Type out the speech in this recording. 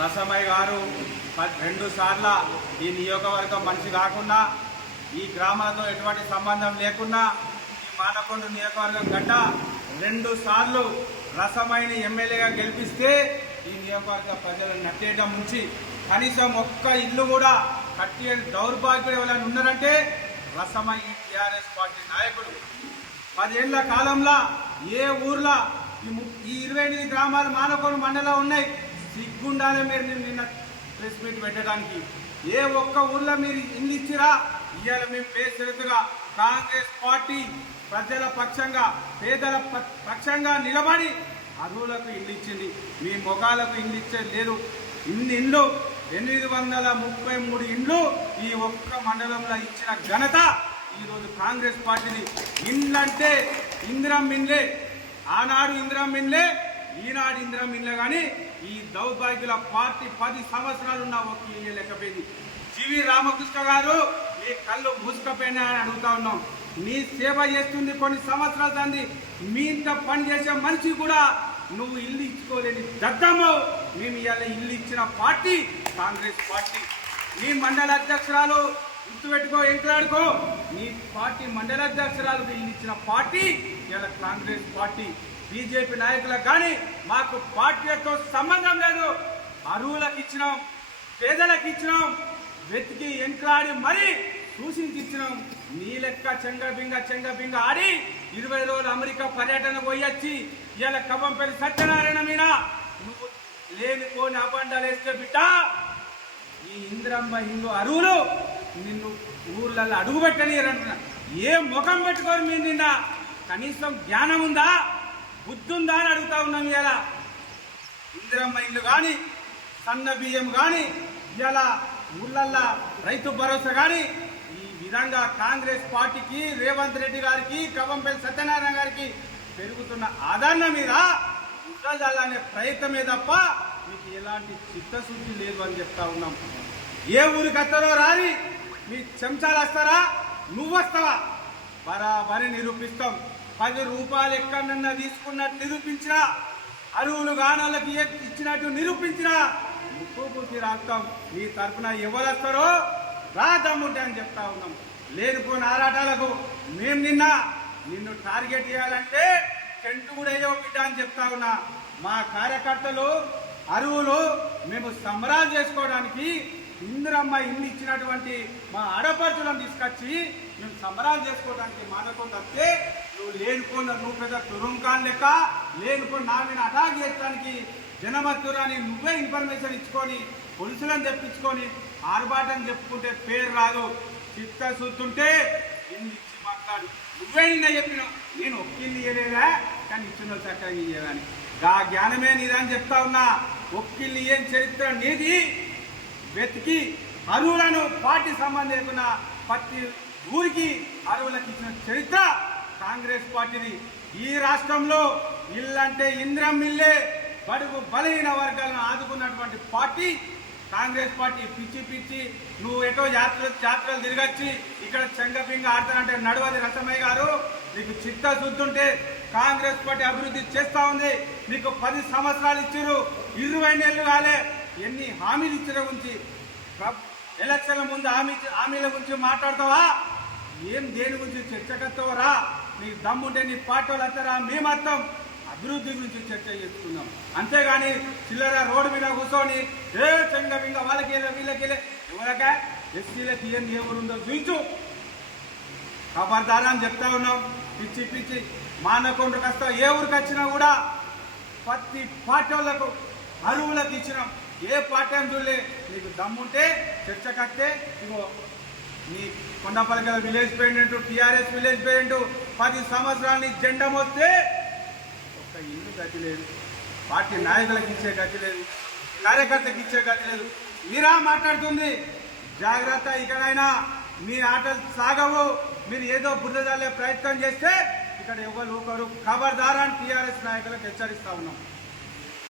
రసమయ్య గారు 2 సార్ల ఈ నియోజకవర్గం మనిషి కాకుండా ఈ గ్రామాలతో ఎటువంటి సంబంధం లేకుండా ఈ మానకొండ నియోజకవర్గం గడ్డ 2 సార్లు రసమయ్యని ఎమ్మెల్యేగా గెలిపిస్తే ఈ నియోజకవర్గ ప్రజలను నట్టేయడం నుంచి కనీసం ఒక్క ఇల్లు కూడా కట్టే దౌర్భాగ్యులు ఎవరైనా ఉన్నారంటే రసమయ్య టీఆర్ఎస్ పార్టీ నాయకుడు. 10 ఏళ్ల కాలంలో ఏ ఊర్లో ఈ 28 గ్రామాలు మానకొండ మండలం ఉన్నాయి. సిగ్గుండాలే మీరు నిన్న ప్రెస్ మీట్ పెట్టడానికి. ఏ ఒక్క ఊర్లో మీరు ఇల్లు ఇచ్చిరా? ఇవాళ మేము బేసరితుగా కాంగ్రెస్ పార్టీ ప్రజల పక్షంగా పేదల పక్షంగా నిలబడి అర్హులకు ఇల్లు ఇచ్చింది. మీ మొగాలకు ఇల్లు ఇచ్చేది లేదు. ఇన్ని ఇండ్లు 833 ఇండ్లు ఈ ఒక్క మండలంలో ఇచ్చిన ఘనత ఈరోజు కాంగ్రెస్ పార్టీది. ఇండ్లంటే ఇందిరమ్మ ఇండ్లే, ఆనాడు ఇందిరమ్మ ఇండ్లే, ఈనాడు ఇందిరమ్మ ఇండ్లే. కానీ ఈ దౌర్భాగ్యుల పార్టీ 10 సంవత్సరాలు ఉన్న ఒక ఇల్లు లెక్కపోయింది. జీవి రామకృష్ణ గారు మీ కళ్ళు మూసుకపోయినా అని అడుగుతా ఉన్నాం. నీ సేవ చేస్తుంది కొన్ని సంవత్సరాలు తంది. మీ ఇంత పని చేసే మనిషి కూడా నువ్వు ఇల్లు ఇచ్చుకోలేని దద్దమ్మో. మేము ఇవాళ ఇల్లు ఇచ్చిన పార్టీ కాంగ్రెస్ పార్టీ. నీ మండల అధ్యక్షురాలు గుర్తుపెట్టుకో, ఎంట్లాడుకో. నీ పార్టీ మండల అధ్యక్షురాలకు ఇల్లు ఇచ్చిన పార్టీ ఇవాళ కాంగ్రెస్ పార్టీ. బీజేపీ నాయకులకు కానీ మాకు పార్టీలతో సంబంధం లేదు. అర్హులకు ఇచ్చినాం, పేదలకు ఇచ్చినాం, వెతికి ఎంట్లాడి మరీ సూచించి ఇచ్చినాం. నీ లెక్క చెంగబింగ ఆడి 20 రోజులు అమెరికా పర్యటన పోయొచ్చి ఇలా కవ్వంపల్లి సత్యనారాయణ మీద నువ్వు లేనిపోని అబండాలు వేస్తే బిడ్డ ఈ ఇందిరమ్మ హిందూ అరువులు నిన్ను ఊర్లలో అడుగు పెట్టనియరంటున్నా. ఏ ముఖం పెట్టుకొని మీరు నిన్న కనీసం జ్ఞానం ఉందా, బుద్ధి ఉందా అని అడుగుతా ఉన్నాం. ఇలా ఇందిరమ్మ ఇల్లు కానీ, సన్న బియ్యం కానీ, ఇలా ఊళ్ళల్లో రైతు భరోసా కానీ ఈ విధంగా కాంగ్రెస్ పార్టీకి, రేవంత్ రెడ్డి గారికి, కవ్వంపల్లి సత్యనారాయణ గారికి పెరుగుతున్న ఆదరణ మీద ఉద్రజాలనే ప్రయత్నమే తప్ప మీకు ఎలాంటి చిత్తశుద్ధి లేదు అని చెప్తా ఉన్నాం. ఏ ఊరికి వస్తారో రాని మీ చెంచాలు వస్తారా, నువ్వు వస్తావా? బరాబరి నిరూపిస్తాం. 10 రూపాయలు ఎక్కడన్నా తీసుకున్నట్టు నిరూపించినా, అరువులు గానాలకి ఇచ్చినట్టు నిరూపించినా ముక్కుకి రాస్తాం. మీ తరఫున ఎవరు వస్తారో రాదమ్ముంటే అని చెప్తా ఉన్నాం. లేనిపోయిన ఆరాటాలకు మేము నిన్ను టార్గెట్ చేయాలంటే టెంట్ కూడా అయ్యో బిడ్డ అని చెప్తా ఉన్నా. మా కార్యకర్తలు అరువులు మేము సంబరాలు చేసుకోవడానికి ఇందిరమ్మ ఇల్లు ఇచ్చినటువంటి మా ఆడపడుచులను తీసుకొచ్చి మేము సంబరాలు చేసుకోవడానికి మానకొండ వస్తే నువ్వు పెద్ద తురుంకాన్ లెక్క లేనిపోయి నా మీద అటాక్ చేయడానికి జనమత్తురాని నువ్వే ఇన్ఫర్మేషన్ ఇచ్చుకొని పోలీసులను తెప్పించుకొని ఆర్భాటం చెప్పుకుంటే పేరు రాదు. చిత్తశుద్ధుంటే ఇల్లు ఇచ్చి మాట్లాడు. నువ్వే నిన్న చెప్పినావు, నేను ఒక్క ఇల్లు ఇయ్యలేదా కానీ ఇచ్చిన చక్కగా ఇయ్యదని. గా జ్ఞానమే నీదని చెప్తా ఉన్నా. ఒక్కిల్లు ఏం చరిత్ర నీది. వెతికి అరువులను పార్టీ సంబంధం లేకుండా ప్రతి ఊరికి అరువులకు ఇచ్చిన చరిత్ర కాంగ్రెస్ పార్టీది. ఈ రాష్ట్రంలో ఇల్లంటే ఇందిరమ్మ ఇల్లే. బడుగు బలహీన వర్గాలను ఆదుకున్నటువంటి పార్టీ కాంగ్రెస్ పార్టీ. పిచ్చి నువ్వు ఎటో జాతరలు తిరగచ్చి ఇక్కడ చెంగపింగ ఆడతానంటే నడవది. రసమయ్య గారు నీకు చిత్తశుద్ధి ఉంటే కాంగ్రెస్ పార్టీ అభివృద్ధి చేస్తూ ఉంది. నీకు 10 సంవత్సరాలు ఇచ్చారు, 20 ఏళ్ళు కాలే. ఎన్ని హామీలు ఇచ్చిన గురించి ఎలక్షన్ల ముందు హామీల గురించి మాట్లాడతావా? దేని గురించి చర్చకత్తవరా? నీకు దమ్ముంటే నీ పార్టీ వాళ్ళు వస్తారా? మేము వస్తాం. అభివృద్ధి గురించి చర్చ చేసుకుందాం. అంతేగాని చిల్లర రోడ్డు మీద కూర్చొని ఏ చెంగబింగ వాళ్ళకెళ్ళే వీళ్ళకెళ్ళే ఎవరకా ఎస్సీలకి ఏం ఎవరుందో చూపించు. ఖబర్దారా అని చెప్తా ఉన్నాం. పిచ్చి మానకొండకు వస్తా ఏ ఊరికి వచ్చినా కూడా ప్రతి పార్టీ వాళ్ళకు అరువులకు ఇచ్చినాం. ఏ పార్టీ అని చూడలే. నీకు దమ్ముంటే చర్చకత్తే ఇగో నీ కొండపల్లికల village president, TRS village president 10 సంవత్సరాలు జెండా మోస్తే ఒక్క ఇల్లు గతి లేదు. పార్టీ నాయకులకు ఇచ్చే గతి లేదు, కార్యకర్తలకు ఇచ్చే గతి లేదు. మీరా మాట్లాడుతుంది. జాగ్రత్త, ఇకనైనా మీ ఆటలు సాగవు. మీరు ఏదో బురద జల్లే ప్రయత్నం చేస్తే ఇక్కడ ఎవరు ఖబర్దారా అని టీఆర్ఎస్ నాయకులకు హెచ్చరిస్తా ఉన్నాం.